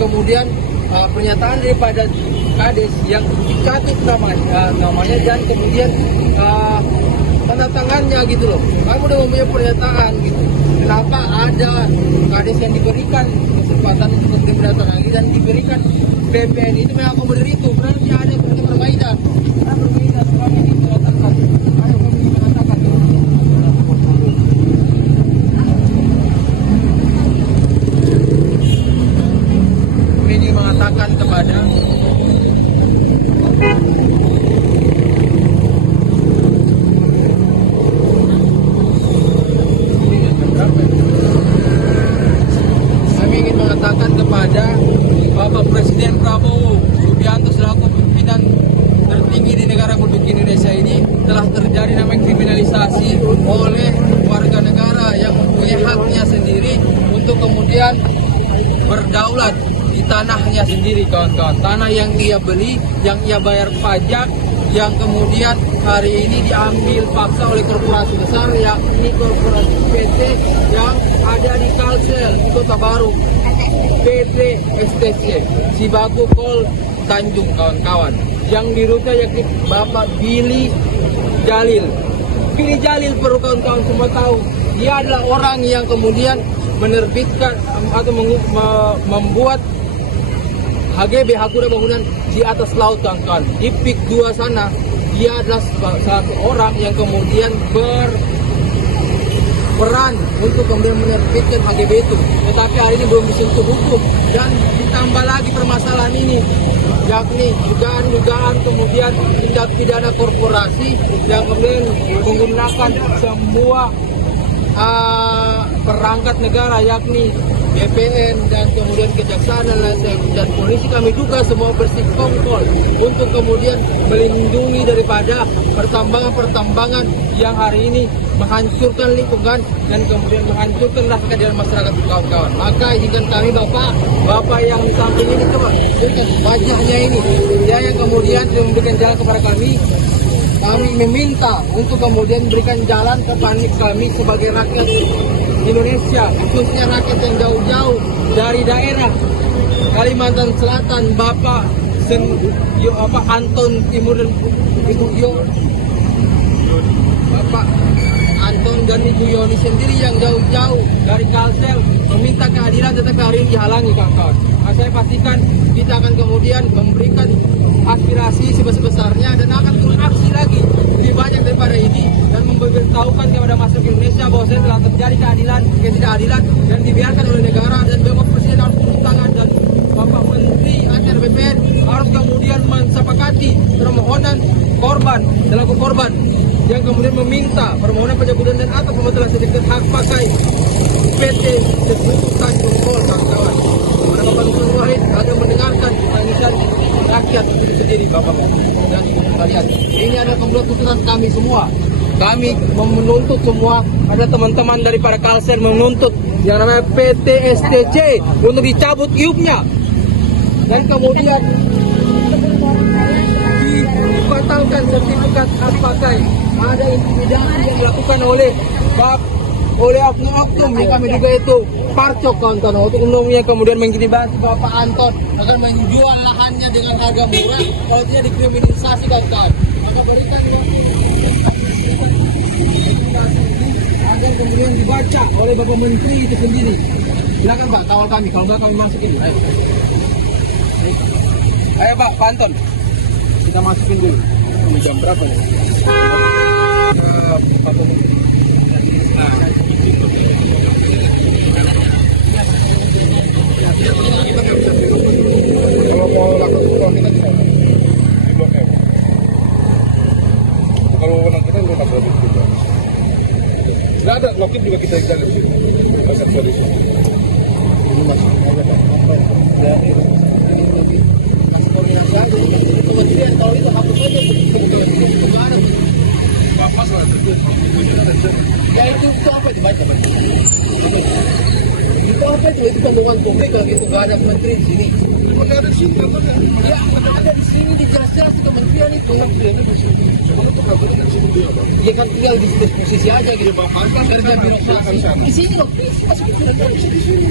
kemudian pernyataan daripada Kades yang dicatut namanya dan kemudian tanda tangannya gitu loh. Kami udah mempunyai pernyataan gitu. Kenapa ada Kades yang diberikan kesempatan untuk menandatangani dan diberikan BPN itu memang akomodir itu. Berarti ada perbaikan. Ada perbaikan selama ini mengatakan. Ada kami mengatakan. Ini mengatakan kepada Bapak Presiden Prabowo Subianto selaku pimpinan tertinggi di negara Republik Indonesia ini telah terjadi namanya kriminalisasi oleh warga negara yang mempunyai haknya sendiri untuk kemudian berdaulat di tanahnya sendiri, kawan-kawan. Tanah yang ia beli, yang ia bayar pajak, yang kemudian hari ini diambil paksa oleh korporasi besar, yakni korporasi PT yang ada di Kalsel, di Kota Baru, PT STC, Cibago Kol Tanjung, kawan-kawan. Yang dirute yakni Bapak Billy Jalil. Billy Jalil perlu kawan-kawan semua tahu, dia adalah orang yang kemudian menerbitkan atau membuat HGB Hakura Bangunan di atas laut, kawan-kawan. Di PIK 2 sana, dia adalah satu orang yang kemudian berperan untuk kemudian menerbitkan HGB itu. Tetapi hari ini belum disentuh hukum. Dan ditambah lagi permasalahan ini, yakni dugaan kemudian tindak pidana korporasi yang kemudian menggunakan semua perangkat negara, yakni BPN dan kemudian kejaksaan dan polisi. Kami juga semua bersekongkol untuk kemudian melindungi daripada pertambangan-pertambangan yang hari ini menghancurkan lingkungan dan kemudian menghancurkan rasa keadilan masyarakat, kawan-kawan. Maka izinkan kami Bapak yang di samping ini, coba lihat wajahnya ini, dia yang kemudian memberikan jalan kepada kami. Kami meminta untuk kemudian berikan jalan kepada kami sebagai rakyat Indonesia, khususnya rakyat yang jauh-jauh dari daerah Kalimantan Selatan, Bapak Anton Timur dan Ibu Bapak Anton dan Ibu Yoni sendiri yang jauh-jauh dari Kalsel meminta keadilan, tetapi hari ini dihalangi, kawan-kawan. Nah, saya pastikan kita akan kemudian memberikan aspirasi sebesar-besarnya dan akan turun aksi lagi lebih banyak daripada ini dan memberitahukan kepada masyarakat Indonesia bahwa telah terjadi ketidakadilan dan dibiarkan oleh negara, dan Bapak Presiden harus turun tangan dan Bapak Menteri ATR BPN harus kemudian mensepakati permohonan korban selaku korban yang kemudian meminta permohonan pencabutan dan atau pembatalan sertifikat hak pakai PT Tanjung Kol, kawan-kawan. Pada Bapak Nusron Wahid akan mendengarkan tangisan rakyat itu sendiri, Bapak dan Ibu kalian. Ini adalah keputusan kami semua. Kami menuntut semua, ada teman-teman daripada Kalsel menuntut yang namanya PT STC untuk dicabut iupnya dan kemudian dibatalkan sertifikat hak pakai. Ada intimidasi yang dilakukan oleh oknum-oknum yang kami juga itu parcok, kawan-kawan. Oknum yang kemudian mengintimidasi Bapak Anton akan menjual lahannya dengan harga murah kalau tidak dikriminalisasi, kawan-kawan. Maka berikan agar kemudian dibaca oleh Bapak Menteri itu sendiri. Silakan Pak, kawal kami. Kalau enggak kami masukin. Ayo Pak Anton, kita masukin dulu. Jam berapa? Bapak Menteri. Kalau mau lakukan sekolah kita bisa di Blok M. Kalau wewenang kita juga tak lebih juga. Tidak ada lokit juga kita jaga di sini. Pasar polisi. Ini masuk ada Pak. Ya itu. Masuk koordinasi aja. Kemudian kalau itu hapus aja. Kemana? Bapak soal itu. Ya itu apa dibaca Pak? Itu apa itu kandungan publik lah gitu, nggak ada menteri di sini. Mana ada di sini? Ya ada di sini, dijelas-jelas di kementerian itu. Kementeriannya di sini. Cuma untuk kabarnya di sini dia. Ya kan tinggal di posisi aja gitu Pak. Kan kerja birokrasi. Di sini loh. Masih di sini.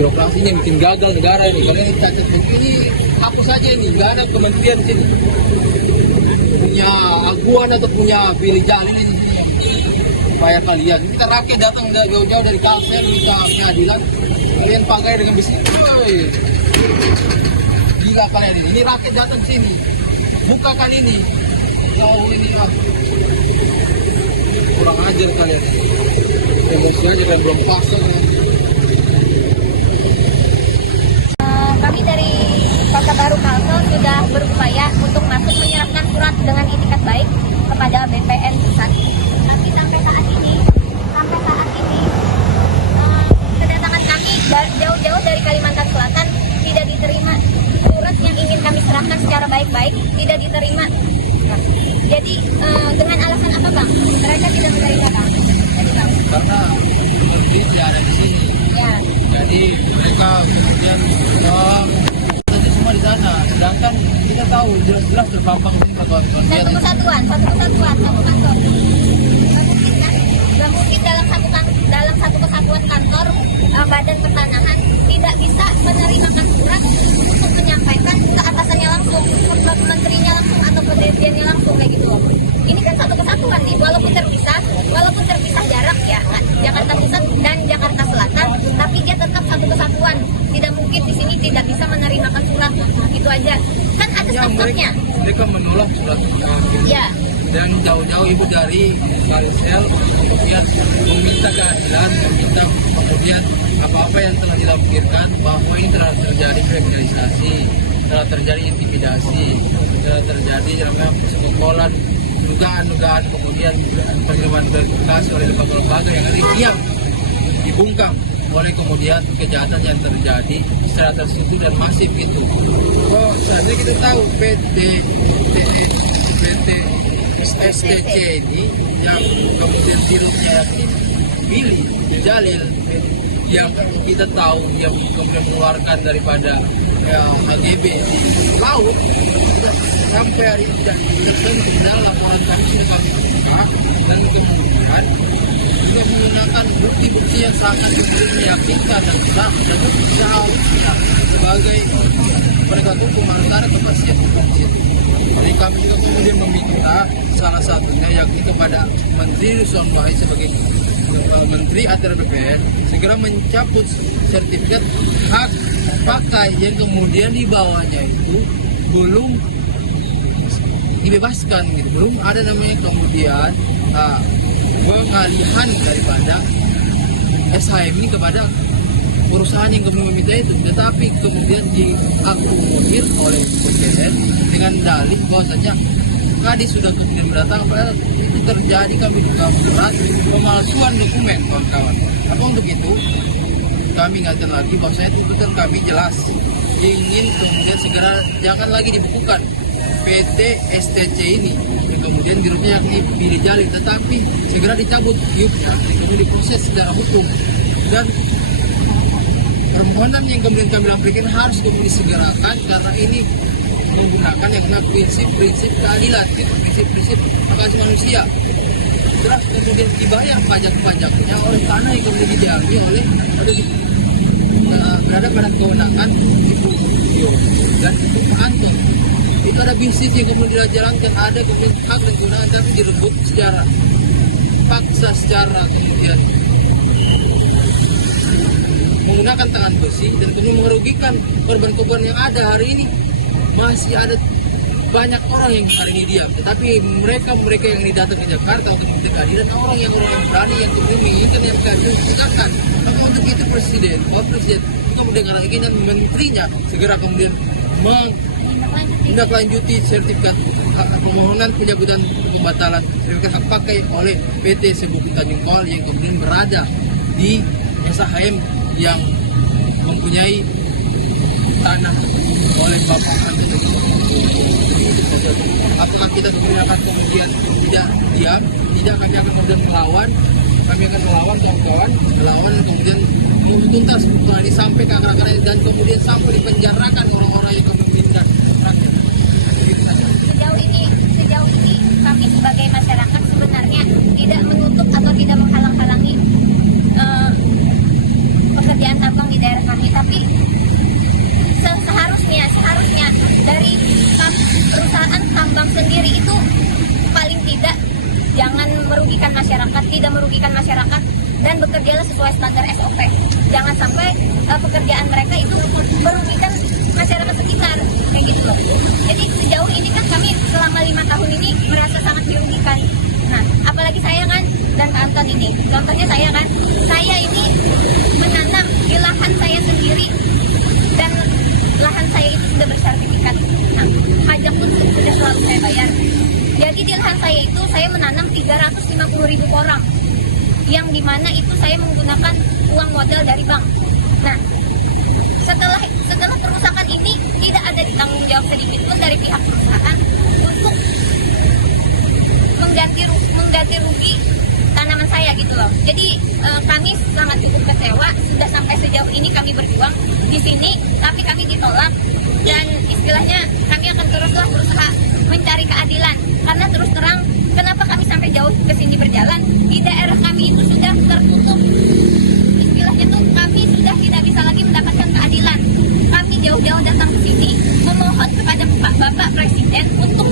birokrasinya bikin gagal negara ini. Kalian cacat begini, hapus saja ini, nggak ada kementerian di sini. Punya aguan atau punya pilih jalin di sini. Kayak kalian, kita rakyat datang jauh-jauh dari Kalsel minta keadilan, kalian pakai dengan bisnis. Gila kalian ini rakyat datang sini, buka kali ini. Jauh ini kurang ajar kalian. Emosi aja kan belum pasang. Kami dari Kota Baru Kalsel sudah berupaya untuk masuk menyerahkan surat dengan itikat baik kepada BPN pusat. Tapi sampai saat ini kedatangan kami jauh-jauh dari Kalimantan Selatan tidak diterima. Surat yang ingin kami serahkan secara baik-baik tidak diterima. Jadi dengan alasan apa bang? Mereka tidak menerima bang? Karena menteri tidak ada di sini. Ya. Jadi mereka kemudian semua di sana. Sedangkan kita tahu jelas-jelas terpampang di peraturan. Satu kesatuan, satu kantor. Nggak mungkin dalam satu kesatuan kantor badan pertanahan tidak bisa menerima surat untuk menyampaikan ke atasannya langsung, ke menterinya langsung atau ke dirjennya langsung kayak gitu. Ini kan satu kesatuan nih, walaupun terpisah jarak ya, Jakarta Pusat dan Jakarta Selatan, tapi dia tetap satu kesatuan. Tidak mungkin di sini tidak bisa menerima surat, itu aja. Kan ada stop-stopnya. Mereka menolak surat. Ya. Dan jauh-jauh ibu dari Kalsel kemudian meminta keadilan, meminta kemudian apa-apa yang telah dilampirkan bahwa ini telah terjadi kriminalisasi, telah terjadi intimidasi, telah terjadi sekongkolan, dugaan kemudian penerimaan gratifikasi oleh lembaga-lembaga yang dibungkam oleh kemudian kejahatan yang terjadi secara terstruktur dan masif itu. Oh, seandainya kita tahu PT STC ini yang kemudian dirutnya yakni Billy Jalil yang kita tahu yang kemudian mengeluarkan daripada HGB di laut sampai hari ini tidak tersentuh dalam laporan kami dan kemudian juga menggunakan bukti-bukti yang sangat meyakinkan dan sah dan jauh sebagai penegak hukum antara kepastian. Jadi kami juga kemudian meminta salah satunya yakni kepada Menteri Rizwan Bahai sebagai Menteri Atr BPN segera mencabut sertifikat hak pakai yang kemudian dibawanya itu belum dibebaskan gitu. Belum ada namanya kemudian pengalihan daripada SHM ini kepada perusahaan yang kemudian meminta itu, tetapi kemudian diakomodir oleh BPN dengan dalih bahwasanya Kadis sudah kemudian datang, itu terjadi kami berat pemalsuan dokumen kawan-kawan. Apa untuk itu kami ingatkan lagi bahwasanya tuntutan kami jelas ingin kemudian segera jangan lagi dibukukan PT STC ini yang kemudian dirutnya yakni Billy Jalil, tetapi segera dicabut iupnya, kemudian diproses secara hukum dan permohonan yang kemudian kami lampirkan harus kemudian disegerakan karena ini menggunakan yang prinsip keadilan, prinsip hak asasi manusia. Terus kemudian dibayar pajak-pajaknya oleh tanah yang kemudian diambil oleh berada pada kewenangan Ibu dan Ibu Anton. Itu ada bisnis yang kemudian dijalankan, ada kemudian hak dan kewenangan tapi direbut secara paksa, secara kemudian menggunakan tangan besi dan kemudian merugikan korban-korban yang ada hari ini. Masih ada banyak orang yang hari ini diam, tetapi mereka yang datang ke Jakarta untuk meminta keadilan, orang yang berani yang kemudian menginginkan yang keadilan silakan. Maka untuk itu presiden kemudian karena keinginan menterinya segera kemudian menindaklanjuti sertifikat permohonan pencabutan pembatalan sertifikat hak pakai oleh PT Sebuku Tanjung Kol yang kemudian berada di SHM yang mempunyai tanah oleh Bapak Presiden. Apakah kita kemudian akan kemudian tidak diam, tidak, kami akan kemudian melawan kawan-kawan, melawan dan kemudian tuntas ini sampai ke akar-akarnya dan kemudian sampai dipenjarakan orang-orang yang kemudian dan rakyat. Sejauh ini kami sebagai masyarakat sebenarnya tidak menutup atau tidak menghalang-halangi pekerjaan tambang di daerah kami, tapi seharusnya dari perusahaan tambang sendiri itu paling tidak jangan merugikan masyarakat, tidak merugikan masyarakat, dan bekerjalah sesuai standar SOP. Jangan sampai pekerjaan mereka itu merugikan masyarakat sekitar, kayak gitu loh. Jadi sejauh ini kan kami selama 5 tahun ini merasa sangat dirugikan. Nah, apalagi saya kan dan Kak Anton ini, contohnya saya ini menanam di lahan saya sendiri, dan lahan saya itu sudah bersertifikat. Nah, pajak pun sudah selalu saya bayar. Jadi di lahan saya itu saya menanam 350.000 porang, yang dimana itu saya menggunakan uang modal dari bank. Nah, setelah perusahaan ini tidak ada ditanggung jawab sedikit pun dari pihak perusahaan untuk mengganti rugi tanaman saya gitu loh. Jadi kami sangat cukup kecewa, sudah sampai sejauh ini kami berjuang di sini, tapi kami ditolak, dan istilahnya kami akan teruslah berusaha mencari keadilan, karena terus terang kenapa kami sampai jauh ke sini berjalan, di daerah kami itu sudah tertutup, istilahnya tuh kami sudah tidak bisa lagi mendapatkan keadilan. Kami jauh-jauh datang ke sini memohon kepada Bapak Presiden untuk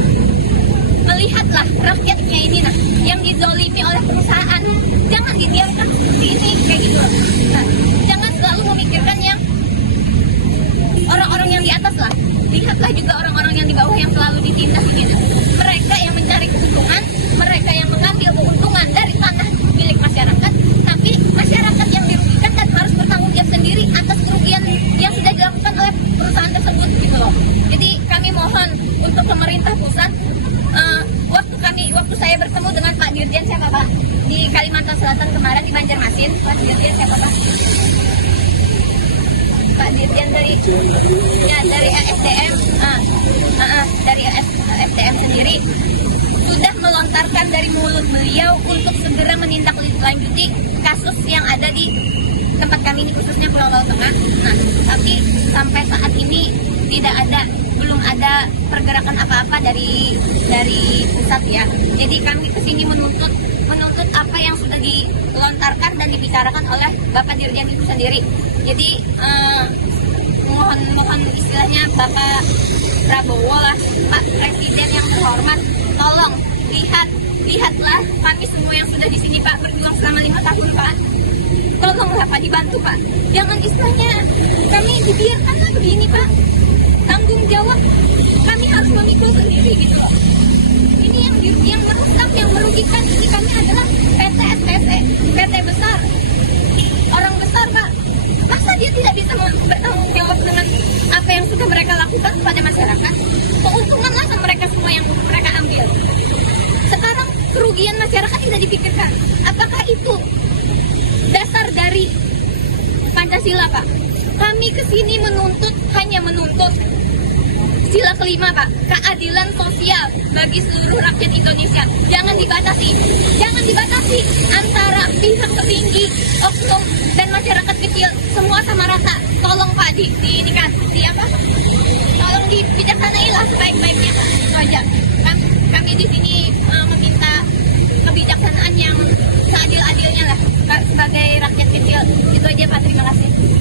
melihatlah rakyatnya ini nah yang dizolimi oleh perusahaan, jangan didiamkan seperti ini kayak gitu. Nah, jangan selalu memikirkan yang orang-orang yang di atas lah, lihatlah juga orang-orang yang di bawah yang selalu ditindas gitu. Mereka yang mencari keuntungan, mereka yang mengambil keuntungan dari tanah milik masyarakat, tapi masyarakat yang dirugikan dan harus bertanggung jawab sendiri atas kerugian yang sudah dilakukan oleh perusahaan tersebut gitu loh. Jadi kami mohon untuk pemerintah pusat, waktu saya bertemu dengan Pak Dirjen siapa Pak di Kalimantan Selatan kemarin di Banjarmasin, Pak Dirjen siapa Pak? Pak Dirjen dari ESDM, dari ESDM sendiri sudah melontarkan dari mulut beliau untuk segera menindaklanjuti kasus yang ada di tempat kami ini, khususnya Pulau Laut Tengah. Nah, tapi sampai saat ini belum ada pergerakan apa-apa dari pusat ya. Jadi kami kesini menuntut apa yang sudah dilontarkan dan dibicarakan oleh Bapak Dirjen itu sendiri. Jadi mohon istilahnya Bapak Prabowo lah, Pak Presiden yang terhormat, tolong lihatlah kami semua yang sudah di sini Pak berjuang selama 5 tahun Pak. Tolonglah Pak, dibantu Pak. Jangan istilahnya kami dibiarkan lah begini Pak. Tanggung jawab kami harus memikul sendiri gitu. Ini yang merusak, yang merugikan ini kami adalah PT SPC, PT besar, orang besar Pak. Masa dia tidak bisa bertanggung jawab dengan apa yang sudah mereka lakukan kepada masyarakat? Keuntunganlah mereka semua yang mereka ambil. Sekarang kerugian masyarakat tidak dipikirkan. Apakah itu dasar dari Pancasila Pak? Kami kesini hanya menuntut sila kelima Pak, keadilan sosial bagi seluruh rakyat Indonesia. Jangan dibatasi antara pihak tertinggi, oknum, dan masyarakat kecil, semua sama rata. Tolong Pak tolong dibijaksanailah sebaik-baiknya Pak. Itu aja. Kami di sini meminta kebijaksanaan yang seadil-adilnya lah sebagai rakyat kecil. Itu aja Pak, terima kasih.